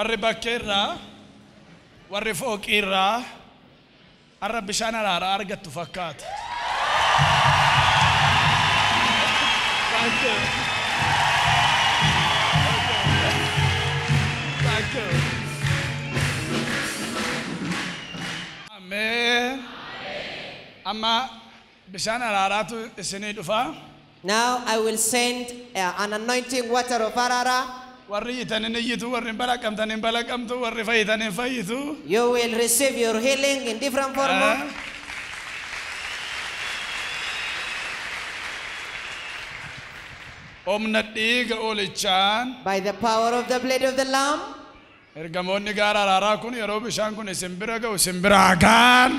warri bakkeerraa warri fooqiirraa arra bishaan araaraa argattu fakkaata. Thank you. Thank you. Amen. Amma bishaan araaraatu isinii dhufa. Now I will send an anointing water of ARARA. Warri itanin iyyitu warri balaqamtanin balaqamtu warri fayyitanin fayyitu. You will receive your healing in different forms. Omna dhiiga oolichaan. By the power of the blood of the Lamb. Ergamoonni gaara araaraa kun yeroo bishaan kun isin bira ga'u isin biraa gaan.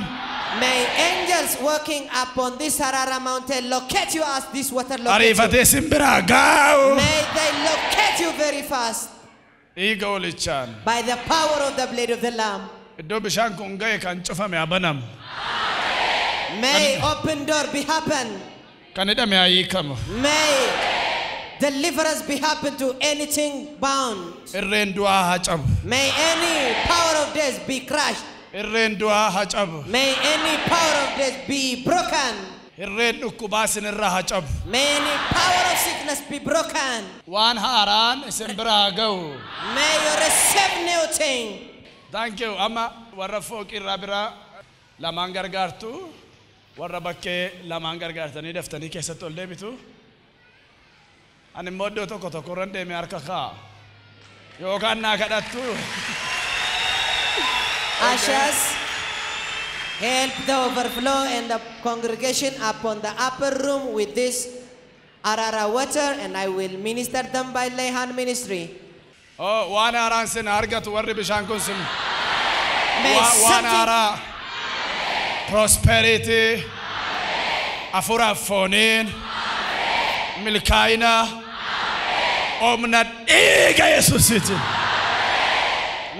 May angels working upon this ARARA mountain locate you as this water locates you. May they locate you very fast. By the power of the blood of the Lamb. May open door be happen. May deliverance be happen to anything bound. May any power of death be crushed. May any power of death be broken. May any power of sickness be broken. May you receive new thing. Thank you. Amma warra fooqi irraa bira lamaan gargaartu warra bakkee lamaan gargaartanii daftanii keessatti ol deebitu. Ani immoo iddoo tokko tokko irra deemee harka kaa yookaan naa kadhattu. Ushers, help the overflow and the congregation upon the upper room with this ARARA water, and I will minister them by lay hand ministry. Oh, one ARARA sin argatu warri bishaan kun sin. One ARARA prosperity, afura fonin, milkaina, omna dhiiga Yesuusiitiin.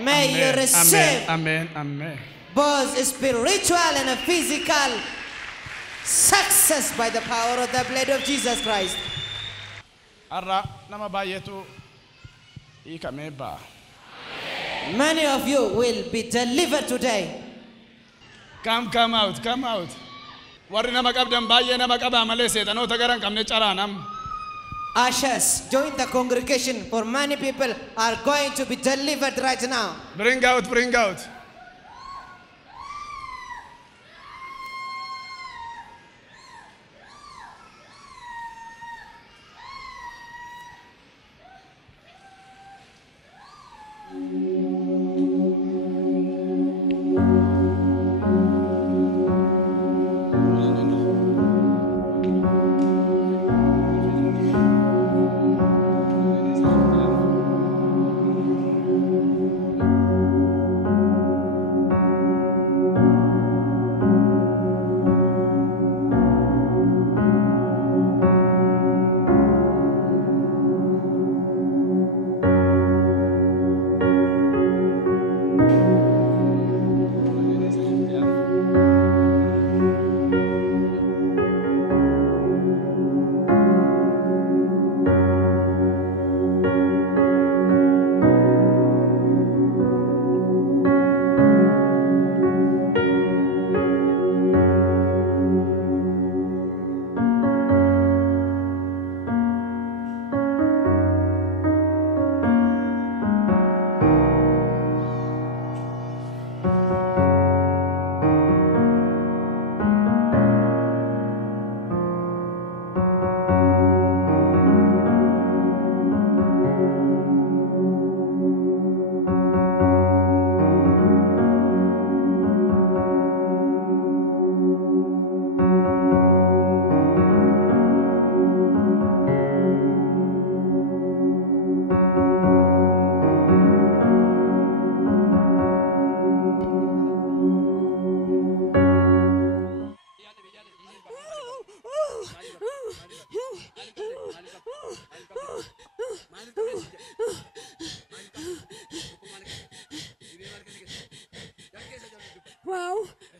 May you receive amen. Both spiritual and physical success by the power of the blood of Jesus Christ. Many of you will be delivered today. Come out. Ushers, join the congregation, for many people are going to be delivered right now. Bring out.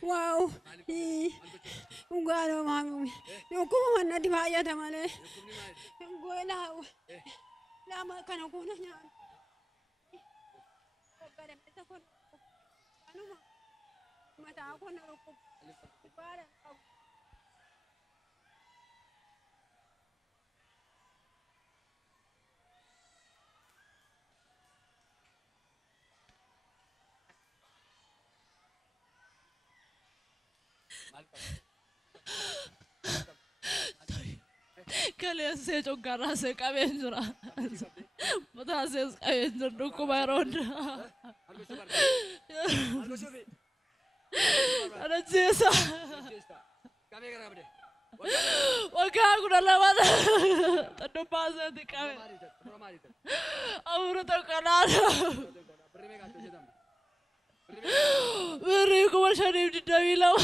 Wow. Ugalo mami. Yuko man na di ba ya tamale. Goela. Lama kana ko na nya. Gadameessa kun kanuma mataa kun baara qabu. Kalian saya congkara saya kawin jura, mata saya kawin jura kumaron. Ada jasa. Waka aku dah lewat, ada pasal di kawin. Aku tak kenal. Beri aku masyarakat di Dawilah.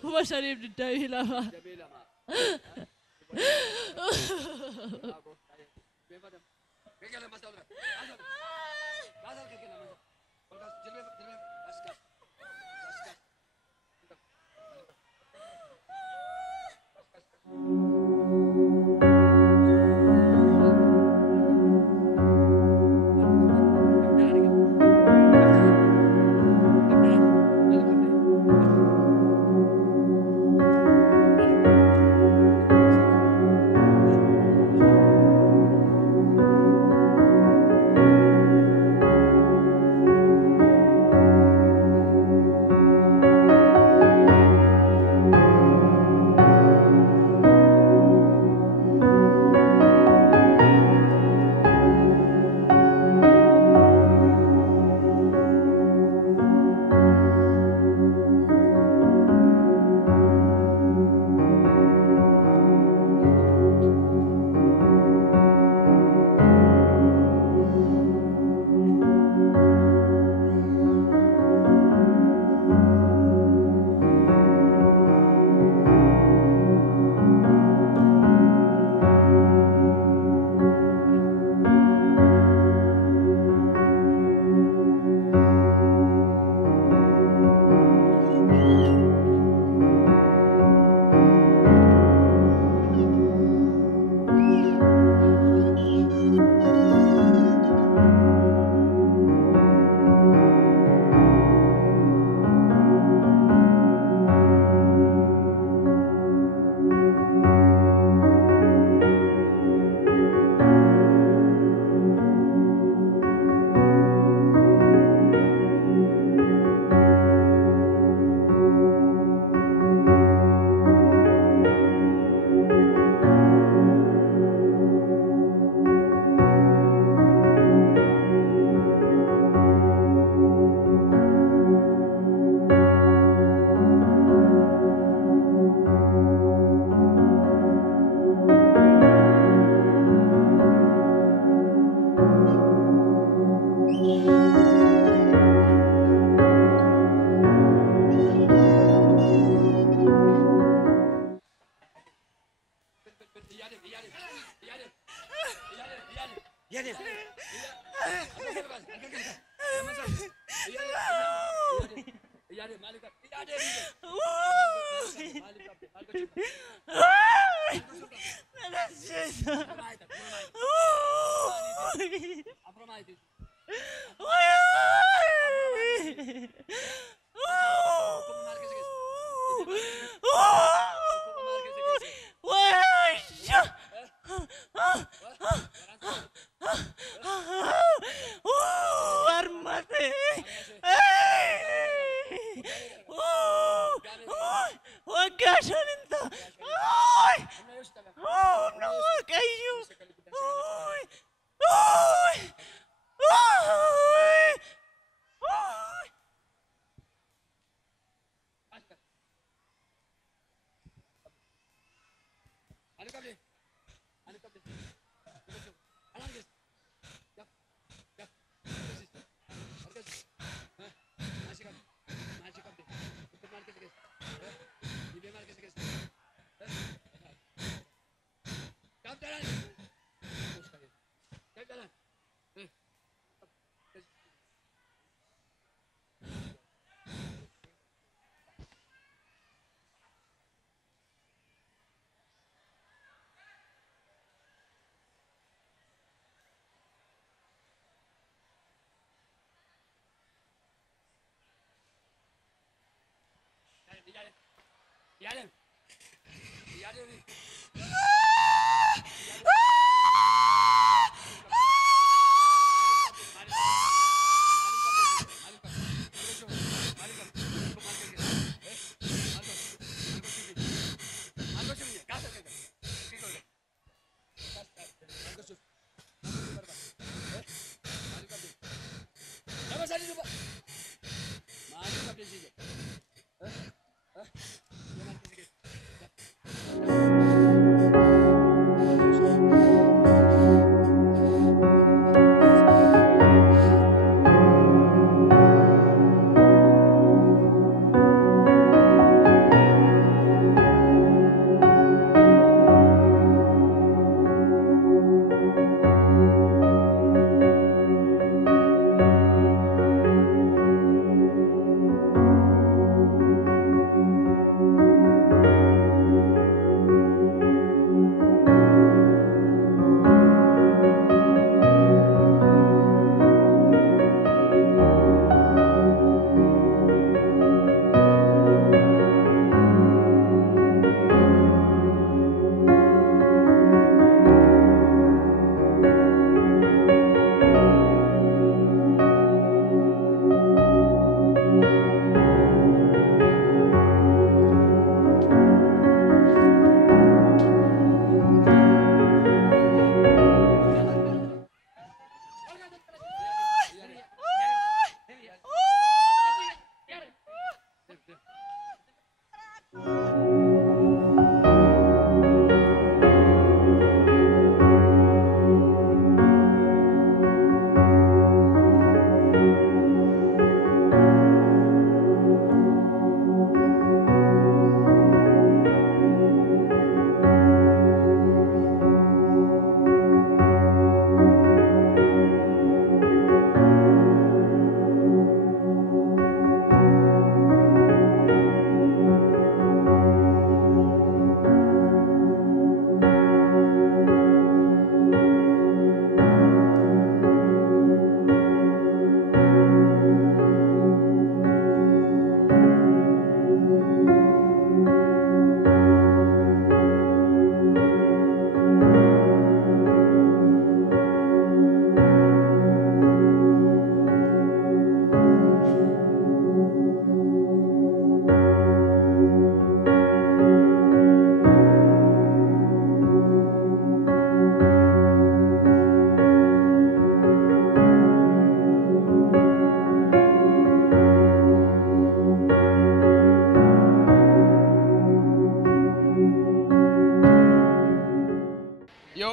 Masyarakat di Dawilah.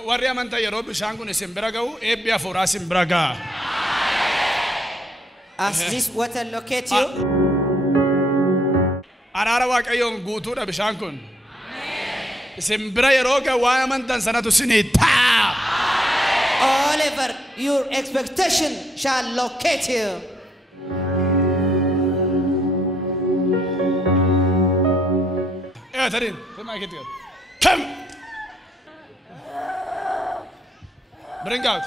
warri amantaa yeroo bishaan kun isin bira ga'u eebbi hafuuraa isin bira ga'a. As this water locate you, araara waaqayyoon guutuudha bishaan kun. Isin bira yeroo ga'u waan amantan sanatu isinii ta'a. all over your expectation shall locate you. Tarin, come. Bring out.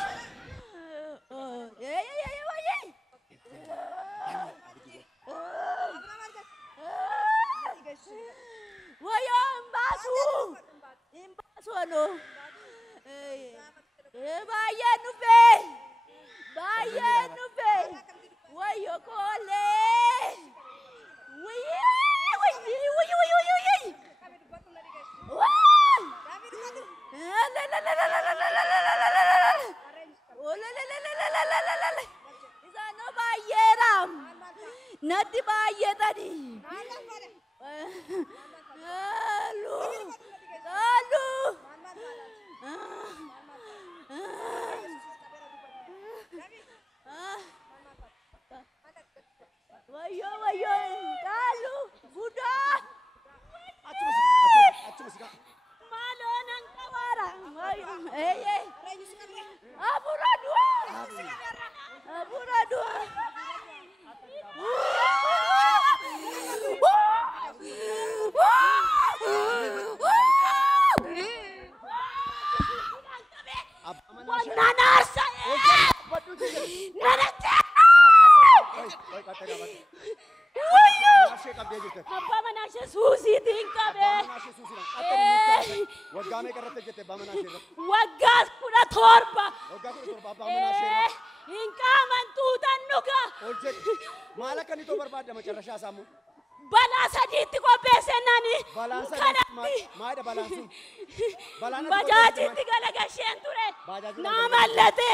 tinkabe. Waggaa meeqa irratti hojjette abbaa manaa ishee irratti? Waggaa 14. Waggaa 17 abbaa manaa ishee irratti. Hinqaaman tuutan nuka. Ol jedhi. Maal akkanitoo barbaadda macarrashaa saamuu? Balaa sadiitti qopheessennani. Balaan sadii maayidha balaan sun? Bajaajitti galagasheen ture. Naa mallate.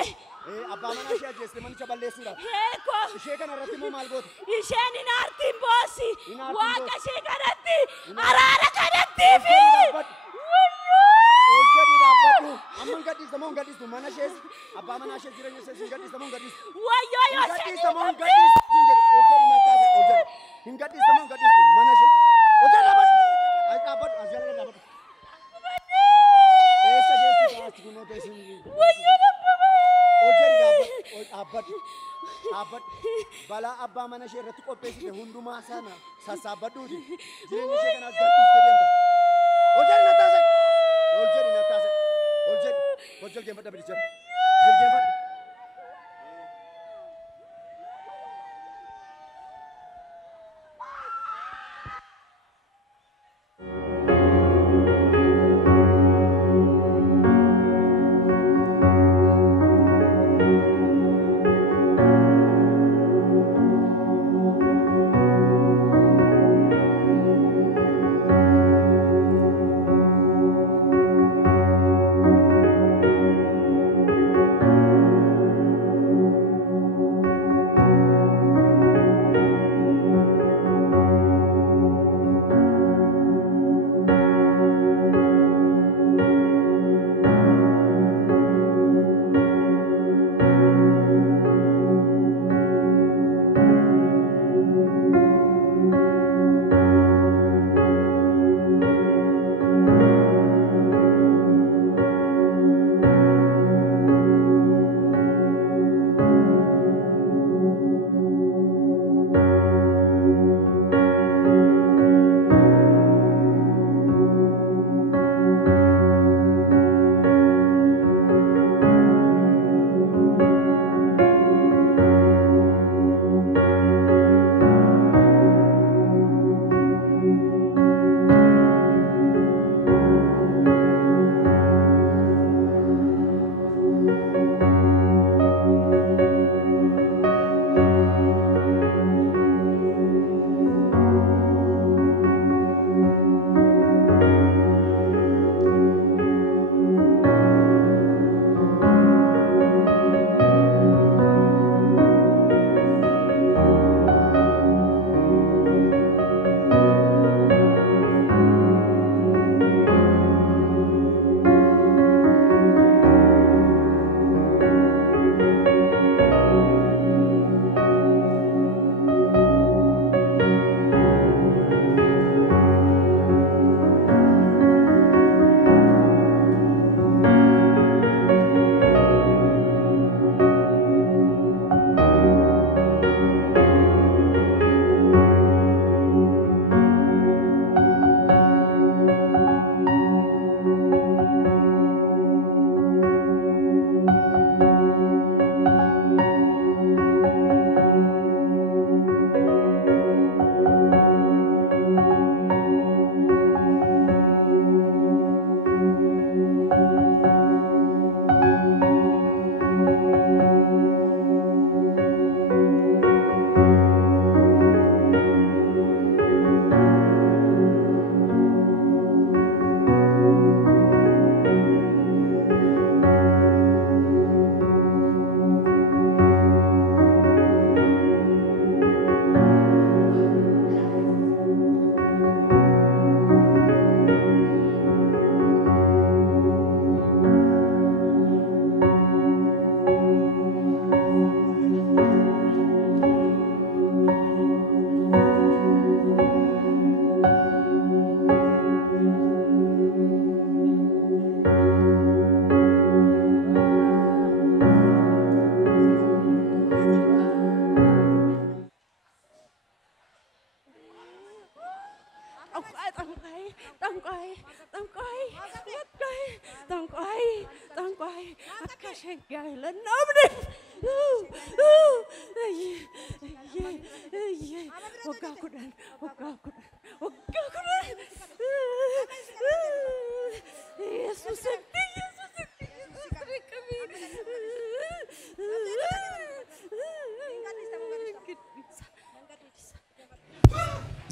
Abbaa manaa ishee ajjeeste manicha balleessuudhaaf. Heeko. Ishee kana irratti immoo maal goote? Isheen hin aartiin boossi. Waaqa ishee kanatti. Araara kanatti fi. Ol jedhi dhaabbadhu. Amma hin gadhiista moo hin gadhiistu? Mana ishees abbaa manaa ishee jireenya ishee hin gadhiista moo hin gadhiistu? Wayyoo yoo hin gadhiista moo hin gadhiistu? Ol jedhi nattaase ol jedhi. Hin gadhiista moo hin gadhiistu? Mana ishee. Ol jedhi dhaabbadhu. As dhaabbadhu. As jala dhaabbadhu. Eessa geessi taa'achi kunoo teessin. Wayyoo dhabbame. Ol jedhi dhaabbadhu. Ol dhaabbadhu. Dhaabbadhu. Balaa abbaa mana ishee irratti qopheessite hundumaa sana sassaabbadhuuti. Jireenya ishee kanaas gadhiiste deemta. Ol jedhi nattaase. Ol jedhi nattaase. Ol jedhi. Ol jilgeenfadha bilicha. Jilgeenfadha.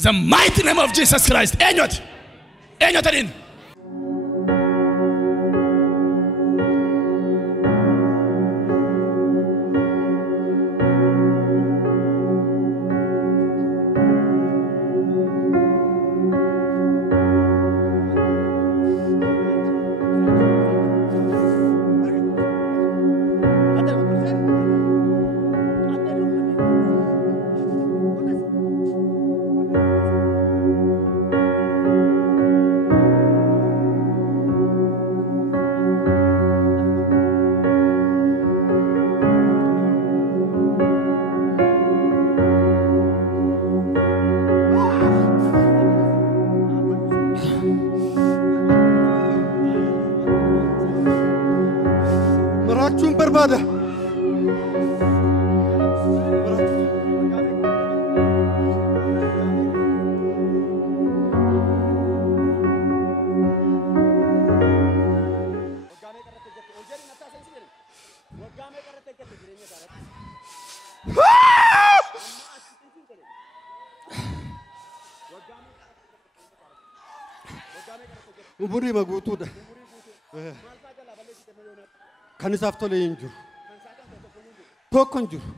The mighty name of Jesus Christ. Enyot. Enyot adin. Umuri maguutuudha. Kan isaaf tole hin jiru. Tokko hin jiru.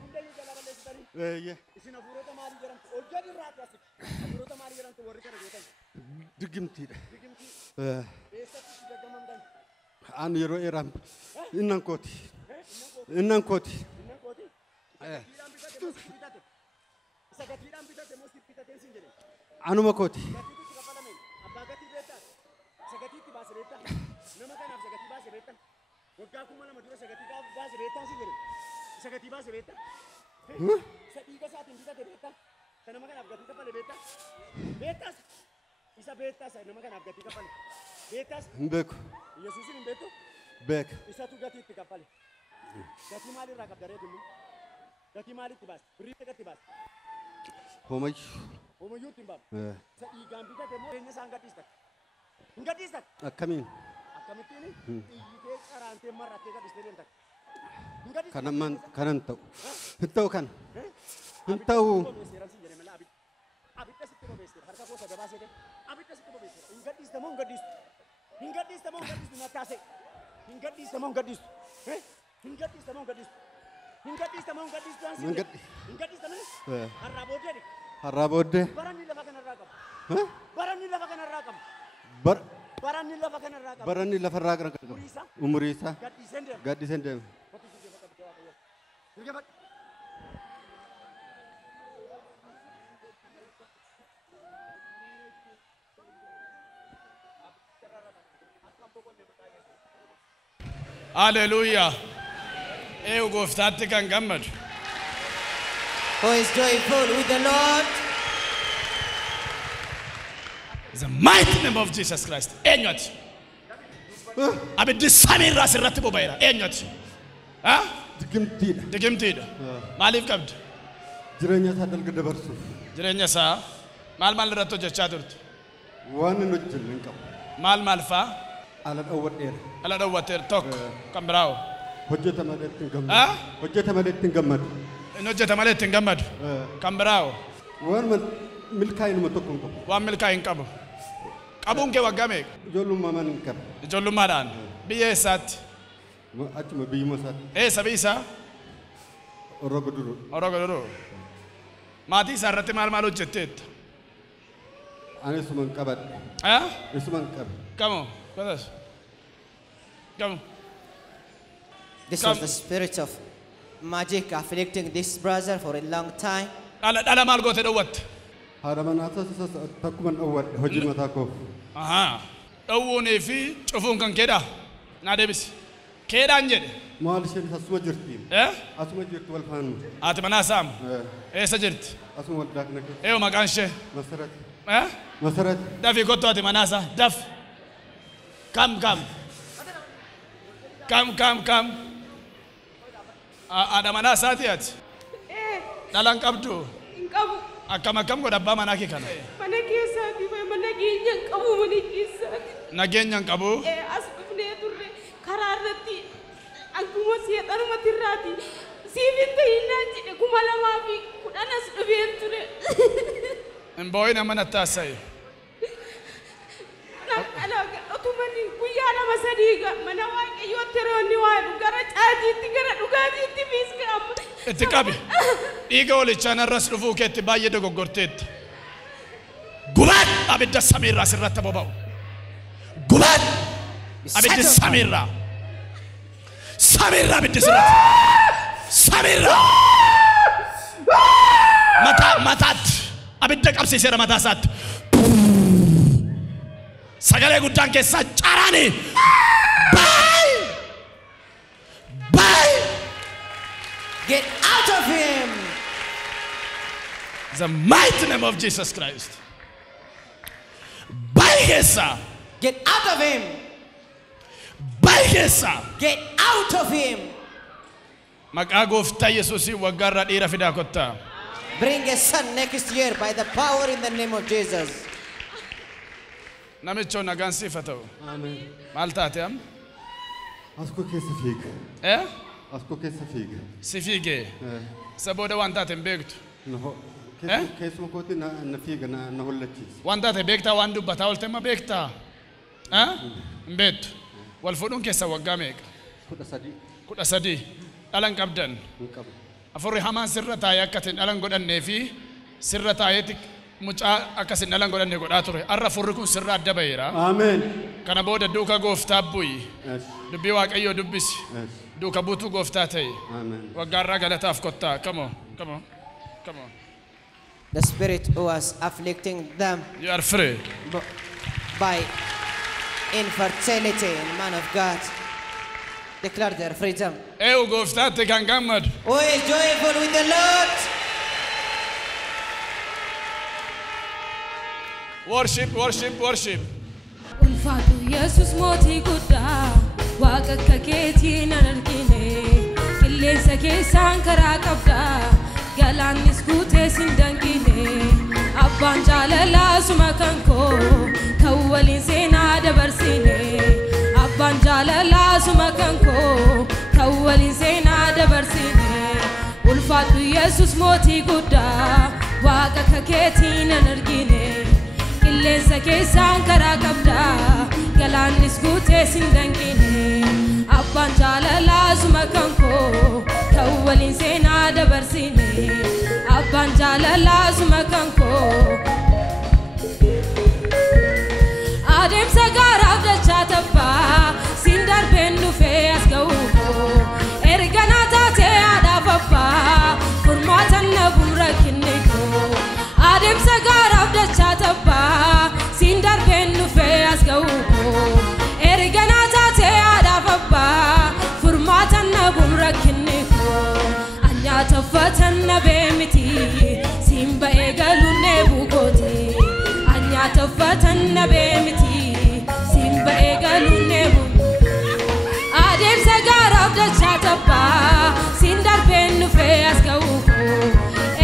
Digimtiidha. An yeroo dheeraan innan kooti. Innan kooti. Anuma kooti. Beku. Bek. Akamin. Kanan tahu. Tahu kan? Tahu. Harabode. Barani lafa raga. Umurisa. Gadhiisnu. Hallelujah. Eu goftatti kan gammadu. Who is joyful with the Lord? The mighty name of Jesus Christ. Enyot. Abiddi samii irraa sirratti boba'eera. Enyot. Ha? Digimtiidha. Digimtiidha. Maaliif qabdi? Jireenya isaa dalga dabarsuuf. Jireenya isaa maal irratti hojjechaa turte? Waan hin hojjenne hin qabu. Maal faa? Ala dhawwadheera. Ala dhawwateera tokko kan biraawo. Hojjeta malee ittiin gammadu. Hojjeta malee ittiin gammadu. Inni hojjeta malee ittiin gammadu. Kan biraawo. Waan milkaa'inuma tokko hin qabu. Waan milkaa'in qabu. Qabuun kee waggaa meeqa? Ijoollummaan hin qabu. Ijoollummaadhaan. Biyya eessaatti? Achuma biyyuma isaatti. Eessa biyyi isaa? Orogo Duru. Orogo Duru. Maatii isaa irratti maal hojjetteetta? Ani isuman qabadhe. Isuman qabe. Kamu. Come. This was the spirit of magic afflicting this brother for a long time. Dala maal goote dhowwatte? Haadha manaasaa takkuman dhowwadhe hojii mataa koof. Dhowwuunii fi cufuun kan keedhaa? Naa deebisi. Keedhaan jedhe? Maal isheen asuma jirti? Asuma jirti wal faanu. Haati manaa saam? Eessa jirti? Asuma wal daakna keessa. Eeyyuu maqaan ishee? Masarat. Masarat. Dafii kottu haati manaasaa. Daf. Come. Ada mana saati ati? Dalang qabdu. Inqabu. Akkam godha abbaa manaa kee kana? Mana keessaati mana nageenyaan qabu mana keessaati. Nageenyaan qabu. As dhufnee turre karaa irratti akkuma seexanumatti irraati. Siifin ta'innaan jedhe 2010 as dhufeen ture. Hin boo'ina mana taasise. Otumani guyyaa lama sadii mana waaqayyootti roonni waan gara caatiitti gara dhugaatiitti fiiskaama. Itti qabi. Dhiiga olichaan irras dhufuu keetti baay'ee dogoggorteetta. Gubaan abidda samiirraa sirratti boba'u. Gubaan abidda samiirraa. Samiirraa abidda sirratti. Samiirraa. Mataatti abidda qabsiiseera mataa isaatti. Sagalee guddaan keessaa carani. Bye! Bye! Get out of him! The mighty name of Jesus Christ. Bye, Gesa. Get out of him! Bye, Gesa. Get out of him! Maqaa gooftaa Yesuusii waggaarraa dhiira fidaa kottaa. Bring a son next year by the power in the name of Jesus. Namichoo nagaan siif haa ta'u. Amen. Maal taate am? Asko keessa fiiga. Asko keessa fiiga. Si fiigee. Isa booda waan taate hin beektu. Keessuma kooti na fiiga na hollachiisa. Waan taate beektaa waan dubbataa oolte ma beektaa? Hin beektu. Wal fuudhuun keessa waggaa meeqa? 13. Dhalan qabdan. Afurri hamaan sirra taa'ee akka ta'e dhalan godhannee fi sirra taa'eeti mucaa akkasin dhalan godhanne godhaa ture. Arra furri kun sirra adda baheera. Amen. Kana booda duuka gooftaa bu'i. Dubbii waaqayyoo dubbisi. Duuka buutuu gooftaa ta'e. Amen. Waggaarraa galataaf kottaa. Come on. Come on. Come on. The spirit who was afflicting them You are free. by infertility, man of God, declare their freedom. Eewu gooftaatti kan gammadu. Who is joyful with the Lord? Worship, worship, worship. Ulfaatu Yesus mootii guddaa waaqa akka keetii nan argine qilleensa keessaan karaa qabdaa galaannis guutee sin danqine abbaan jaalalaa suma kan koo kan waliin seenaa dabarsine abbaan jaalalaa suma kan koo kan waliin seenaa dabarsine ulfaatu Yesus mootii guddaa waaqa akka keetii nan argine qilleensa keessaan karaa qabdaa galaannis guutee sin danqine abbaan jaalalaa suma kan koo kan waliin seenaa dabarsine abbaan jaalalaa suma kan koo adeemsa gaaraaf dachaa tabbaa sin darbeen dhufee as ga'uu koo erga naa taatee haadhaaf abbaa furmaatan na bu'uura kenne koo adeemsa gaaraaf dachaa tabbaa sin darbeen dhufee as ga'uu koo erga naa taatee haadhaaf abbaa furmaatan na bu'uura kenne koo anyaata uffatan na beemiti sin ba'ee galuun eebuu kooti anyaata uffatan na beemiti sin ba'ee galuun eebuu adeemsa gaaraaf dachaa tabbaa sin darbeen dhufee as ga'uu koo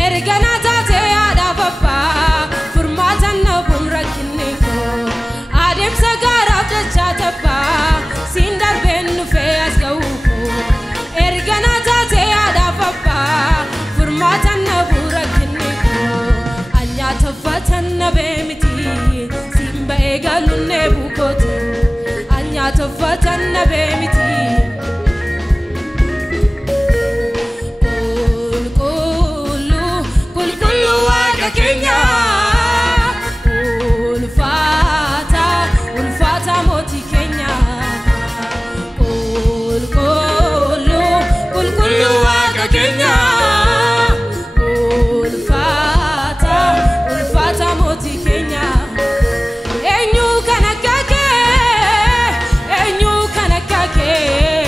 erga naa taatee haadhaaf abbaa furmaatan na bu'uura kenne koo adeemsa gaaraaf dachaa tabbaa sin darbeen dhufee as ga'uu koo erga naa taatee haadhaaf abbaa furmaatan na bu'uura kenne koo anyaata uffatan na beemiti sin ba'ee galuun eebuu kooti anyaata uffatan na beemiti qulqulluu waaqa keenya ulfaata mootii keenya qulqulluu waaqa keenya ulfaata mootii keenya eenyu kan akka kee eenyu kan akka kee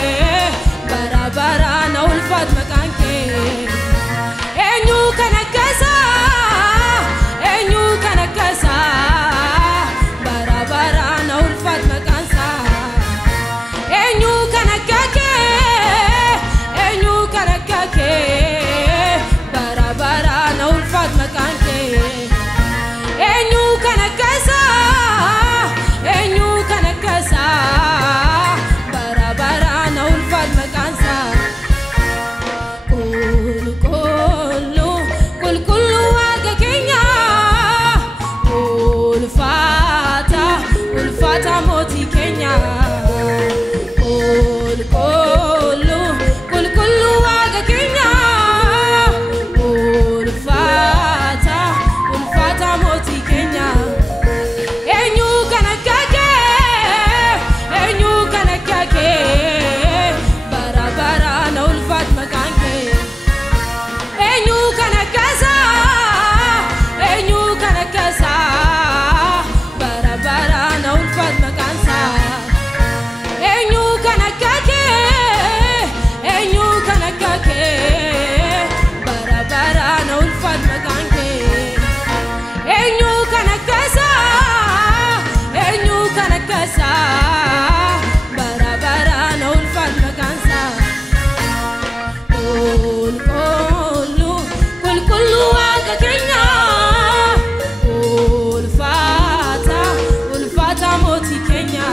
mootii keenya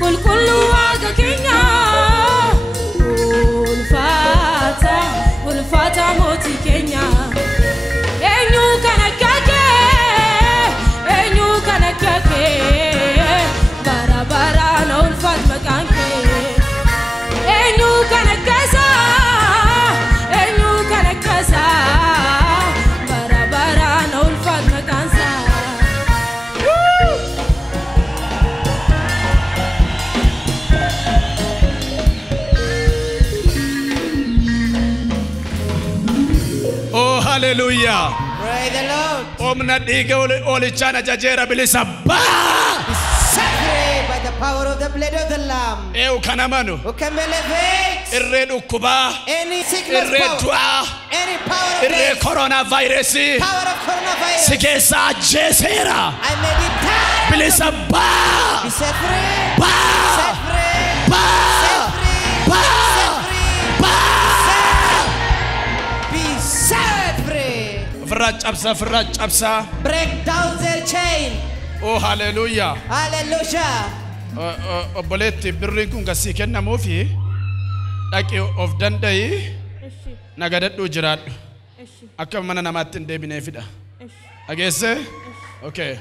qulqulluu waaqa keenya ulfaata mootii keenya eenyu kan akka kee bara baraan ulfaat maqaan kee eenyu kan akka isaa bara baraan ulfaat maqaan isaa. Oh, hallelujah. Praise the Lord. Omna diga olichana jajera bilisabba. Set free by the power of the blood of the Lamb. Eu kanamanu. Who can elevate Irre ukuba. any sickness Irre power, dua. any power of Irre death, coronavirus. power of coronavirus. Sikesa jesera. I made it time. Bilisabba. Be set free. Ba. Set free. Ba. Set free. Ba. Set free. Ba. Be set free. Frach absa. Break down their chain. Oh, hallelujah. Hallelujah. Obboleetti birriin kun gasii kennamuufi dhaqi of danda'i nagadadhu jiraadhu akka mana namaatti hin deebineefidha. Dhageesse? Okay.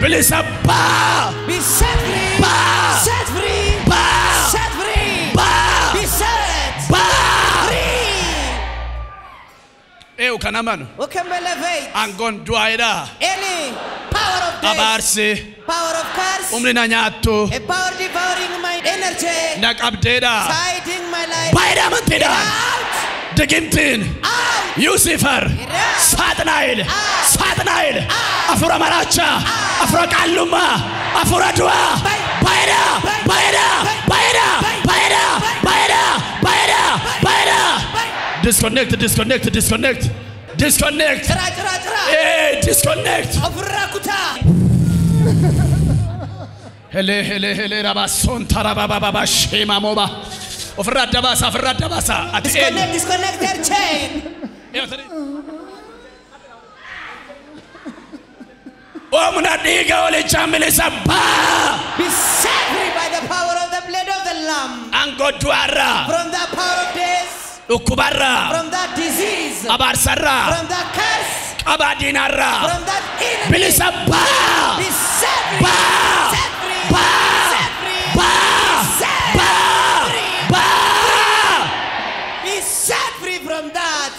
Bilisabba! Be set free. Ba. Set free. Ba. Set free. Ba. Be set Ba. free. Eu kanamanu. Who can elevate Angon duaida. any power of death, Abarsi. power of curse, Umrina nyattu. a power devouring my energy, Naqabdeeda. hiding my life. Baay'ee amantiidha. Out. Digimtiin. Out. Yuusifer. Saaxinaayil. Saaxinaayil. Afura maracha. Afura qallummaa. Afura du'a. Baay'eedha. Baay'eedha. Baay'eedha. Baay'eedha. Baay'eedha. Baay'eedha. Baay'eedha. Disconnect. Jira. Hey, disconnect. Ofirraa kutaa. Hele rabason tarababa shema moba. Ofirraa dabasa. Ati Disconnect their chain. Omna diga ole chamile sabba. Be set free by the power of the blood of the Lamb. Ango duara. From that power of death, Ukubarra. from that disease, Abarsarra. from that curse, Abadinarra. from that enemy. Bilisabba. Be set free. Ba. Set free. Ba. Set free. Ba. Set Ba. free. Ba. Be set free from that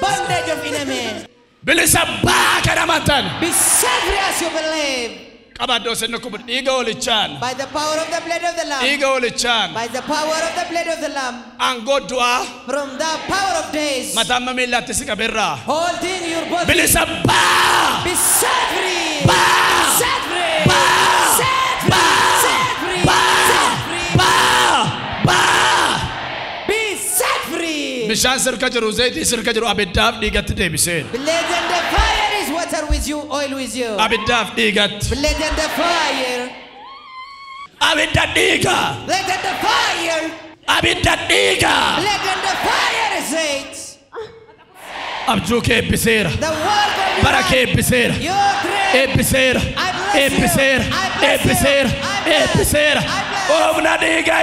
bondage of enemy. Bilisabba karamatan. Be set free as you believe. Qabaddo senu kubud diga ole chan. By the power of the blood of the Lamb. Diga ole chan. By the power of the blood of the Lamb. Ango dua. From the power of days. Matamma millatti sikabirra. Holding your body. Bilisabba. Be set free. Ba. Set free. Ba. Set free. Ba. Set free. Ba. Set free. Ba. Ba. Be set free. Bishaan sirka jiru zayti sirka jiru abiddaaf dhiigatti deebiseen. Blade and the fire is water with you, oil with you. Abiddaaf dhiigatti. Blade and the fire. Abidda dhiiga. Blade and the fire. Abidda dhiiga. Blade and the fire is it. Abjuu kee eebbiseera. The work of your Bara kee hand. eebbiseera. Your dream. Eebbiseera. I bless you. Eebbiseera. I bless Eebbiseera. you. I bless. Eebbiseera. I bless. Omna dhiiga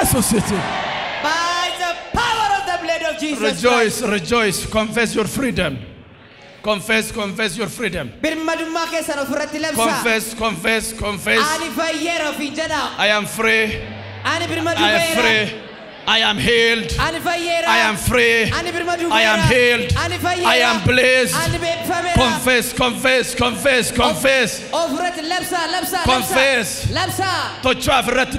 Yesuusitti. By the power of the blood of Jesus Rejoice, Christ. rejoice. Confess your freedom. Confess your freedom. Birmadummaa keessan ofirratti labsaa. Confess. Ani fayyeera ofiin jedha. I am free. Ani I am birmadumeera. free. I am healed. Ani fayyeera. I am free. Ani birmadumeera. I am healed. Ani fayyeera. I am blessed. Ani beefameera. Confess. Ofirratti labsaa. Confess. Labsaa. Tochoaf irratti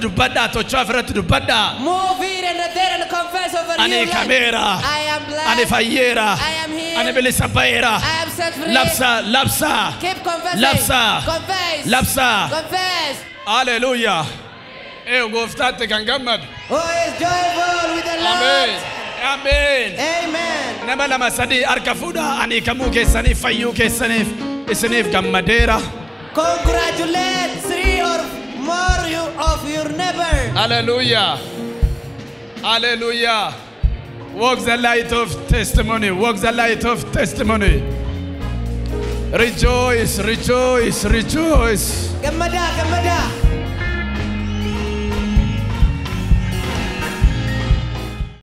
dubbadha. Move here and there and confess over Ani your life. kameera. I am blessed. Ani fayyeera. I am healed. Ani bilisa ba'eera. I am set free. Labsa. Keep confessing. Labsaa. Confess. Labsaa. Confess. Hallelujah. Gooftaatti kan gammadu. Who is joyful with the Amen. Lord? Amen. Amen. Nama lama sadii harka fuudhaa ani kamuu keessaniif fayyuu keessaniif isiniif gammadeera Congratulate 3 or more of your neighbor. Hallelujah. Hallelujah. Walk the light of testimony. Walk the light of testimony. Rejoice, rejoice, rejoice. Gamada, gamada.